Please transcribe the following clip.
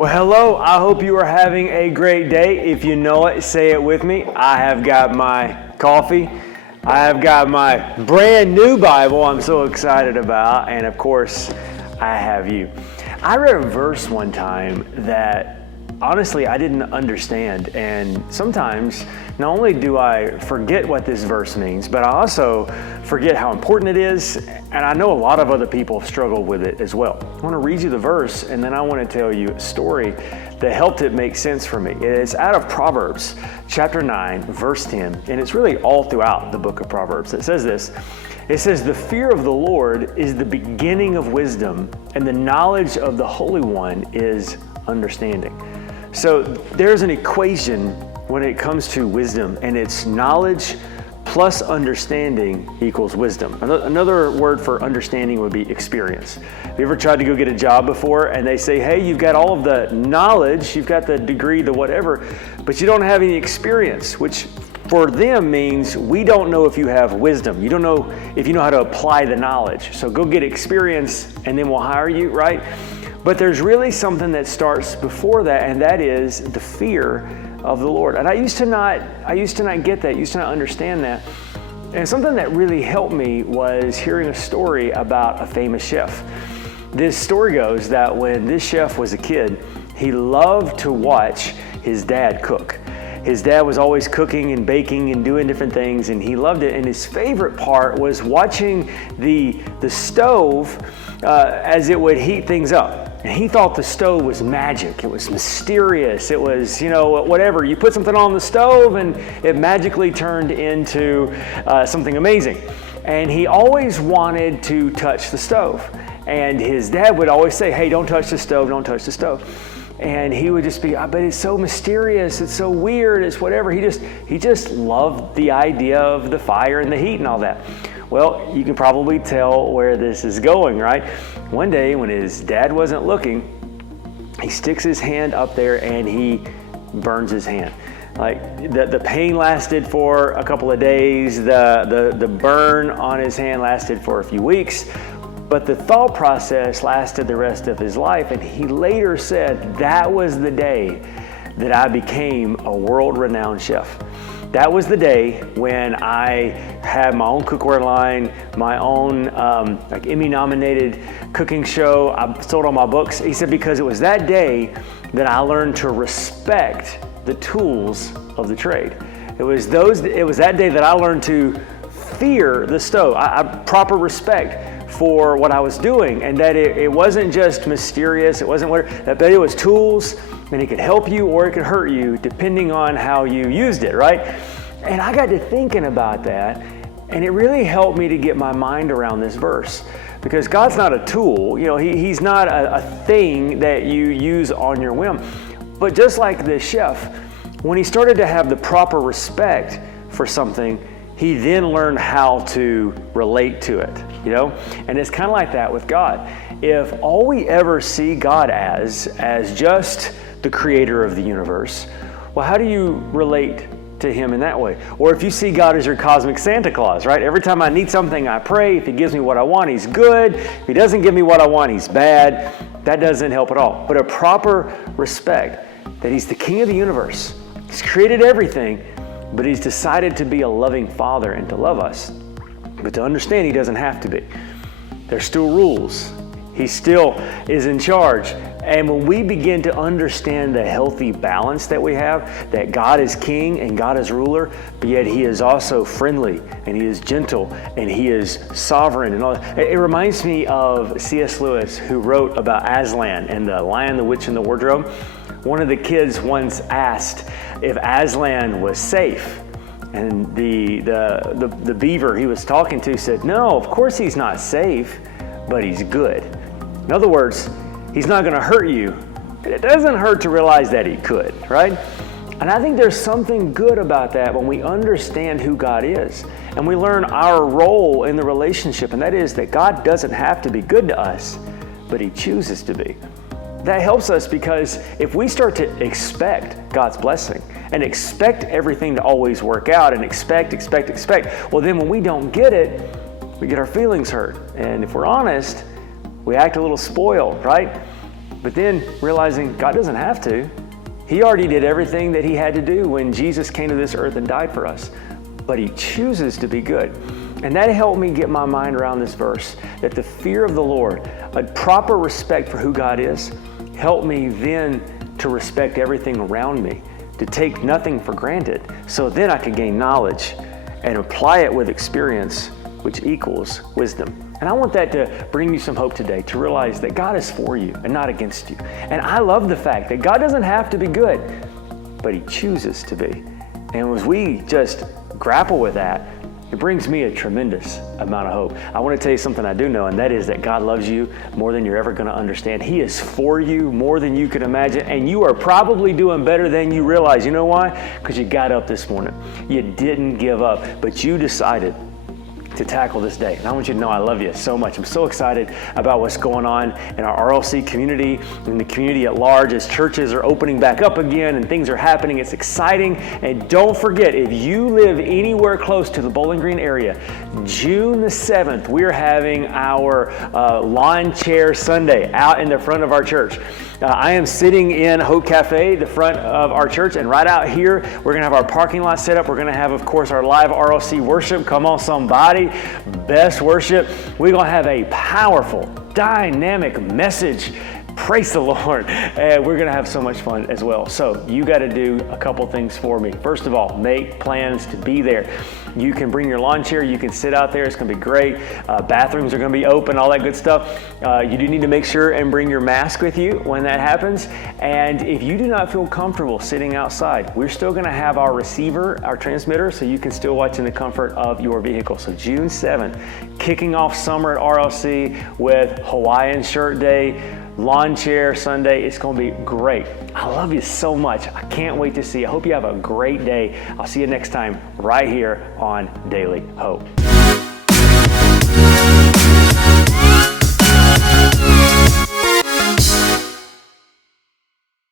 Well, hello. I hope you are having a great day. If you know it, say it with me. I have got my coffee. I have got my brand new Bible I'm so excited about. And of course, I have you. I read a verse one time that honestly I didn't understand. And sometimes not only do I forget what this verse means, but I also forget how important it is. And I know a lot of other people have struggled with it as well. I want to read you the verse, and then I want to tell you a story that helped it make sense for me. It's out of Proverbs chapter 9, verse 10, and it's really all throughout the book of Proverbs. It says this. It says, "The fear of the Lord is the beginning of wisdom, and the knowledge of the Holy One is understanding." So there's an equation when it comes to wisdom, and it's knowledge plus understanding equals wisdom. Another word for understanding would be experience. Have you ever tried to go get a job before and they say, hey, you've got all of the knowledge, you've got the degree, the whatever, but you don't have any experience, which for them means we don't know if you have wisdom. You don't know if you know how to apply the knowledge. So go get experience and then we'll hire you, right? But there's really something that starts before that, and that is the fear of the Lord. And I used to not get that, used to not understand that. And something that really helped me was hearing a story about a famous chef. This story goes that when this chef was a kid, he loved to watch his dad cook. His dad was always cooking and baking and doing different things, and he loved it. And his favorite part was watching the stove as it would heat things up. And he thought the stove was magic. It was mysterious. It was, whatever. You put something on the stove and it magically turned into something amazing. And he always wanted to touch the stove. And his dad would always say, hey, don't touch the stove, don't touch the stove. And he would just be, but it's so mysterious, it's so weird, it's whatever. He just loved the idea of the fire and the heat and all that. Well, you can probably tell where this is going, right? One day when his dad wasn't looking, he sticks his hand up there and he burns his hand. Like the pain lasted for a couple of days, the burn on his hand lasted for a few weeks, but the thought process lasted the rest of his life. And he later said, that was the day that I became a world-renowned chef. That was the day when I had my own cookware line, my own Emmy-nominated cooking show. I sold all my books. He said, because it was that day that I learned to respect the tools of the trade. It was that day that I learned to fear the stove. I proper respect for what I was doing, and that it wasn't just mysterious. It wasn't that it was tools, and it could help you or it could hurt you depending on how you used it, right? And I got to thinking about that, and it really helped me to get my mind around this verse, because God's not a tool. He's not a thing that you use on your whim. But just like this chef, when he started to have the proper respect for something, he then learned how to relate to it, And it's kind of like that with God. If all we ever see God as just the creator of the universe, well, how do you relate to him in that way? Or if you see God as your cosmic Santa Claus, right? Every time I need something, I pray. If he gives me what I want, he's good. If he doesn't give me what I want, he's bad. That doesn't help at all. But a proper respect that he's the king of the universe. He's created everything, but he's decided to be a loving father and to love us. But to understand, he doesn't have to be. There's still rules. He still is in charge. And when we begin to understand the healthy balance that we have, that God is king and God is ruler, but yet he is also friendly and he is gentle and he is sovereign and all that. It reminds me of C.S. Lewis, who wrote about Aslan and the Lion, the Witch, and the Wardrobe. One of the kids once asked if Aslan was safe. And the beaver he was talking to said, no, of course he's not safe, but he's good. In other words, he's not going to hurt you. It doesn't hurt to realize that he could, right? And I think there's something good about that when we understand who God is and we learn our role in the relationship, and that is that God doesn't have to be good to us, but he chooses to be. That helps us, because if we start to expect God's blessing and expect everything to always work out and expect, well, then when we don't get it, we get our feelings hurt. And if we're honest, we act a little spoiled, right? But then realizing God doesn't have to. He already did everything that he had to do when Jesus came to this earth and died for us. But he chooses to be good. And that helped me get my mind around this verse, that the fear of the Lord, a proper respect for who God is, helped me then to respect everything around me, to take nothing for granted. So then I could gain knowledge and apply it with experience, which equals wisdom. And I want that to bring you some hope today, to realize that God is for you and not against you. And I love the fact that God doesn't have to be good, but he chooses to be. And as we just grapple with that, it brings me a tremendous amount of hope. I want to tell you something I do know, and that is that God loves you more than you're ever going to understand. He is for you more than you can imagine, and you are probably doing better than you realize. You know why? Because you got up this morning. You didn't give up, but you decided to tackle this day. And I want you to know I love you so much. I'm so excited about what's going on in our RLC community, in the community at large, as churches are opening back up again and things are happening. It's exciting. And don't forget, if you live anywhere close to the Bowling Green area, June the 7th, we're having our lawn chair Sunday out in the front of our church. I am sitting in Hope Cafe, the front of our church, and right out here, we're going to have our parking lot set up. We're going to have, of course, our live RLC worship. Come on, somebody. Best worship. We're going to have a powerful, dynamic message. Praise the Lord. And we're going to have so much fun as well. So you got to do a couple things for me. First of all, make plans to be there. You can bring your lawn chair. You can sit out there. It's going to be great. Bathrooms are going to be open, all that good stuff. You do need to make sure and bring your mask with you when that happens. And if you do not feel comfortable sitting outside, we're still going to have our receiver, our transmitter, so you can still watch in the comfort of your vehicle. So June 7th, kicking off summer at RLC with Hawaiian Shirt Day, Lawn Chair Sunday. It's going to be great. I love you so much. I can't wait to see you. I hope you have a great day. I'll see you next time right here on Daily Hope.